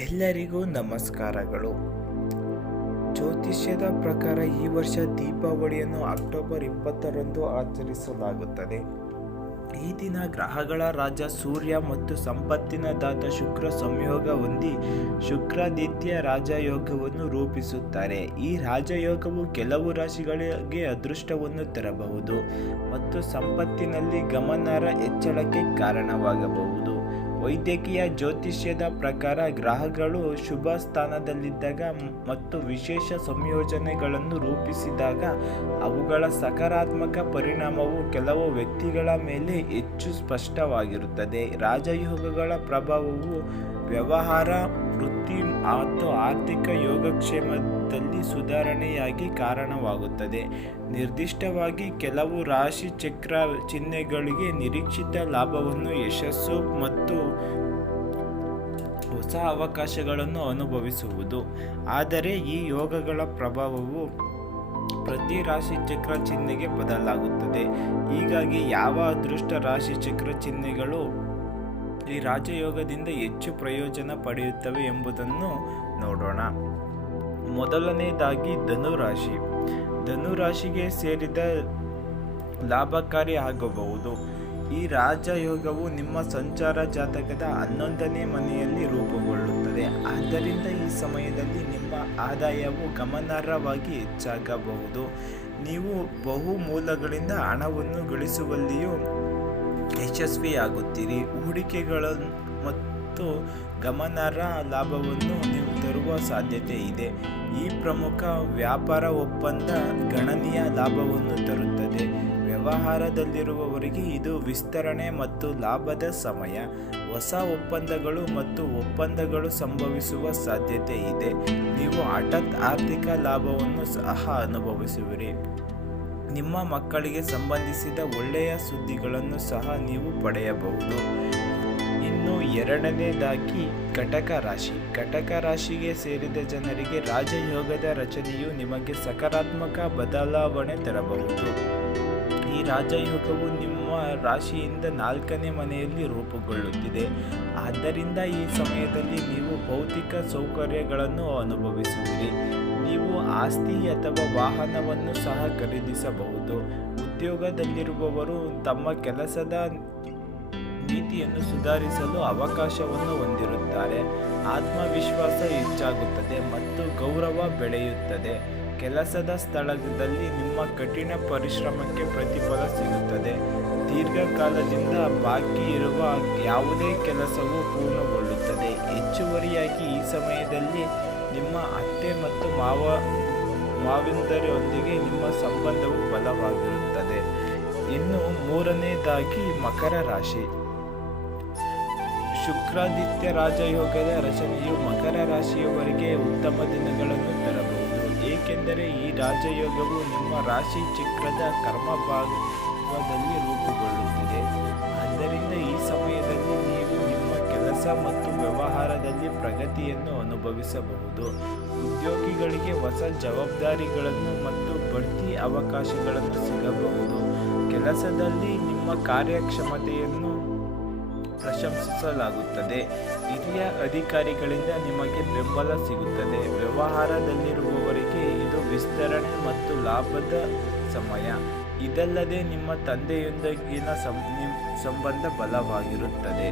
ಎಲ್ಲರಿಗೂ ನಮಸ್ಕಾರಗಳು. ಜ್ಯೋತಿಷ್ಯದ ಪ್ರಕಾರ ಈ ವರ್ಷ ದೀಪಾವಳಿಯನ್ನು ಅಕ್ಟೋಬರ್ ಇಪ್ಪತ್ತರಂದು ಆಚರಿಸಲಾಗುತ್ತದೆ. ಈ ದಿನ ಗ್ರಹಗಳ ರಾಜ ಸೂರ್ಯ ಮತ್ತು ಸಂಪತ್ತಿನ ದಾತ ಶುಕ್ರ ಸಂಯೋಗ ಹೊಂದಿ ಶುಕ್ರಾದಿತ್ಯ ರಾಜಯೋಗವನ್ನು ರೂಪಿಸುತ್ತಾರೆ. ಈ ರಾಜಯೋಗವು ಕೆಲವು ರಾಶಿಗಳಿಗೆ ಅದೃಷ್ಟವನ್ನು ತರಬಹುದು ಮತ್ತು ಸಂಪತ್ತಿನಲ್ಲಿ ಗಮನಾರ್ಹ ಹೆಚ್ಚಳಕ್ಕೆ ಕಾರಣವಾಗಬಹುದು. ವೈದ್ಯಕೀಯ ಜ್ಯೋತಿಷ್ಯದ ಪ್ರಕಾರ ಗ್ರಹಗಳು ಶುಭ ಸ್ಥಾನದಲ್ಲಿದ್ದಾಗ ಮತ್ತು ವಿಶೇಷ ಸಂಯೋಜನೆಗಳನ್ನು ರೂಪಿಸಿದಾಗ ಅವುಗಳ ಸಕಾರಾತ್ಮಕ ಪರಿಣಾಮವು ಕೆಲವು ವ್ಯಕ್ತಿಗಳ ಮೇಲೆ ಹೆಚ್ಚು ಸ್ಪಷ್ಟವಾಗಿರುತ್ತದೆ. ರಾಜಯೋಗಗಳ ಪ್ರಭಾವವು ವ್ಯವಹಾರ, ವೃತ್ತಿ ಮತ್ತು ಆರ್ಥಿಕ ಯೋಗಕ್ಷೇಮದಲ್ಲಿ ಸುಧಾರಣೆಯಾಗಿ ಕಾರಣವಾಗುತ್ತದೆ. ನಿರ್ದಿಷ್ಟವಾಗಿ ಕೆಲವು ರಾಶಿ ಚಕ್ರ ಚಿಹ್ನೆಗಳಿಗೆ ನಿರೀಕ್ಷಿತ ಲಾಭವನ್ನು ಯಶಸ್ಸು ಮತ್ತು ಹೊಸ ಅವಕಾಶಗಳನ್ನು ಅನುಭವಿಸುವುದು. ಆದರೆ ಈ ಯೋಗಗಳ ಪ್ರಭಾವವು ಪ್ರತಿ ರಾಶಿ ಚಕ್ರ ಚಿಹ್ನೆಗೆ ಬದಲಾಗುತ್ತದೆ. ಹೀಗಾಗಿ ಯಾವ ಅದೃಷ್ಟ ರಾಶಿ ಚಕ್ರ ಚಿಹ್ನೆಗಳು ಈ ರಾಜಯೋಗದಿಂದ ಹೆಚ್ಚು ಪ್ರಯೋಜನ ಪಡೆಯುತ್ತವೆ ಎಂಬುದನ್ನು ನೋಡೋಣ. ಮೊದಲನೇದಾಗಿ ಧನುರಾಶಿ. ಧನುರಾಶಿಗೆ ಸೇರಿದ ಲಾಭಕಾರಿ ಆಗಬಹುದು. ಈ ರಾಜಯೋಗವು ನಿಮ್ಮ ಸಂಚಾರ ಜಾತಕದ ಹನ್ನೊಂದನೇ ಮನೆಯಲ್ಲಿ ರೂಪುಗೊಳ್ಳುತ್ತದೆ. ಆದ್ದರಿಂದ ಈ ಸಮಯದಲ್ಲಿ ನಿಮ್ಮ ಆದಾಯವು ಗಮನಾರ್ಹವಾಗಿ ಹೆಚ್ಚಾಗಬಹುದು. ನೀವು ಬಹು ಮೂಲಗಳಿಂದ ಹಣವನ್ನು ಗಳಿಸುವಲ್ಲಿಯೂ ಯಶಸ್ವಿಯಾಗುತ್ತೀರಿ. ಹೂಡಿಕೆಗಳ ಮತ್ತು ಗಮನಾರ್ಹ ಲಾಭವನ್ನು ನೀವು ತರುವ ಸಾಧ್ಯತೆ ಇದೆ. ಈ ಪ್ರಮುಖ ವ್ಯಾಪಾರ ಒಪ್ಪಂದ ಗಣನೀಯ ಲಾಭವನ್ನು ತರುತ್ತದೆ. ವ್ಯವಹಾರದಲ್ಲಿರುವವರಿಗೆ ಇದು ವಿಸ್ತರಣೆ ಮತ್ತು ಲಾಭದ ಸಮಯ. ಹೊಸ ಒಪ್ಪಂದಗಳು ಮತ್ತು ಒಪ್ಪಂದಗಳು ಸಂಭವಿಸುವ ಸಾಧ್ಯತೆ ಇದೆ. ನೀವು ಹಠಾತ್ ಆರ್ಥಿಕ ಲಾಭವನ್ನು ಸಹ ಅನುಭವಿಸುವಿರಿ. ನಿಮ್ಮ ಮಕ್ಕಳಿಗೆ ಸಂಬಂಧಿಸಿದ ಒಳ್ಳೆಯ ಸುದ್ದಿಗಳನ್ನು ಸಹ ನೀವು ಪಡೆಯಬಹುದು. ಇನ್ನು ಎರಡನೇದಾಗಿ ಕಟಕ ರಾಶಿ. ಕಟಕ ರಾಶಿಗೆ ಸೇರಿದ ಜನರಿಗೆ ರಾಜಯೋಗದ ರಚನೆಯು ನಿಮಗೆ ಸಕಾರಾತ್ಮಕ ಬದಲಾವಣೆ ತರಬಹುದು. ಈ ರಾಜಯೋಗವು ನಿಮ್ಮ ರಾಶಿಯಿಂದ ನಾಲ್ಕನೇ ಮನೆಯಲ್ಲಿ ರೂಪುಗೊಳ್ಳುತ್ತಿದೆ. ಆದ್ದರಿಂದ ಈ ಸಮಯದಲ್ಲಿ ನೀವು ಭೌತಿಕ ಸೌಕರ್ಯಗಳನ್ನು ಅನುಭವಿಸುವಿರಿ. ನೀವು ಆಸ್ತಿ ಅಥವಾ ವಾಹನವನ್ನು ಸಹ ಖರೀದಿಸಬಹುದು. ಉದ್ಯೋಗದಲ್ಲಿರುವವರು ತಮ್ಮ ಕೆಲಸದ ನೀತಿಯನ್ನು ಸುಧಾರಿಸಲು ಅವಕಾಶವನ್ನು ಹೊಂದಿರುತ್ತಾರೆ. ಆತ್ಮವಿಶ್ವಾಸ ಹೆಚ್ಚಾಗುತ್ತದೆ ಮತ್ತು ಗೌರವ ಬೆಳೆಯುತ್ತದೆ. ಕೆಲಸದ ಸ್ಥಳದಲ್ಲಿ ನಿಮ್ಮ ಕಠಿಣ ಪರಿಶ್ರಮಕ್ಕೆ ಪ್ರತಿಫಲ ಸಿಗುತ್ತದೆ. ದೀರ್ಘಕಾಲದಿಂದ ಬಾಕಿ ಇರುವ ಯಾವುದೇ ಕೆಲಸವು ಪೂರ್ಣಗೊಳ್ಳುತ್ತದೆ. ಹೆಚ್ಚುವರಿಯಾಗಿ ಈ ಸಮಯದಲ್ಲಿ ನಿಮ್ಮ ಅತ್ತೆ ಮತ್ತು ಮಾವ ಮಾವಿಂದರೊಂದಿಗೆ ನಿಮ್ಮ ಸಂಬಂಧವು ಬಲವಾಗಿರುತ್ತದೆ. ಇನ್ನು ಮೂರನೇದಾಗಿ ಮಕರ ರಾಶಿ. ಶುಕ್ರಾದಿತ್ಯ ರಾಜಯೋಗದ ರಚನೆಯು ಮಕರ ರಾಶಿಯವರಿಗೆ ಉತ್ತಮ ದಿನಗಳನ್ನು ತರಬಹುದು. ಏಕೆಂದರೆ ಈ ರಾಜಯೋಗವು ನಿಮ್ಮ ರಾಶಿ ಚಕ್ರದ ಕರ್ಮ ಭಾಗದಲ್ಲಿ ರೂಪುಗೊಳ್ಳುತ್ತಿದೆ. ಆದ್ದರಿಂದ ಈ ಸಮಯದಲ್ಲಿ ನೀವು ನಿಮ್ಮ ಕೆಲಸ ಮತ್ತು ವ್ಯವಹಾರದಲ್ಲಿ ಪ್ರಗತಿಯನ್ನು ಅನುಭವಿಸಬಹುದು. ಉದ್ಯೋಗಿಗಳಿಗೆ ಹೊಸ ಜವಾಬ್ದಾರಿಗಳನ್ನು ಮತ್ತು ಬಡ್ತಿ ಅವಕಾಶಗಳನ್ನು ಸಿಗಬಹುದು. ಕೆಲಸದಲ್ಲಿ ನಿಮ್ಮ ಕಾರ್ಯಕ್ಷಮತೆಯನ್ನು ಪ್ರಶಂಸಿಸಲಾಗುತ್ತದೆ. ಹಿರಿಯ ಅಧಿಕಾರಿಗಳಿಂದ ನಿಮಗೆ ಬೆಂಬಲ ಸಿಗುತ್ತದೆ. ವ್ಯವಹಾರದಲ್ಲಿರುವವರಿಗೆ ಇದು ವಿಸ್ತರಣೆ ಮತ್ತು ಲಾಭದ ಸಮಯ. ಇದಲ್ಲದೆ ನಿಮ್ಮ ತಂದೆಯೊಂದಿಗಿನ ಸಂಬಂಧ ಬಲವಾಗಿರುತ್ತದೆ.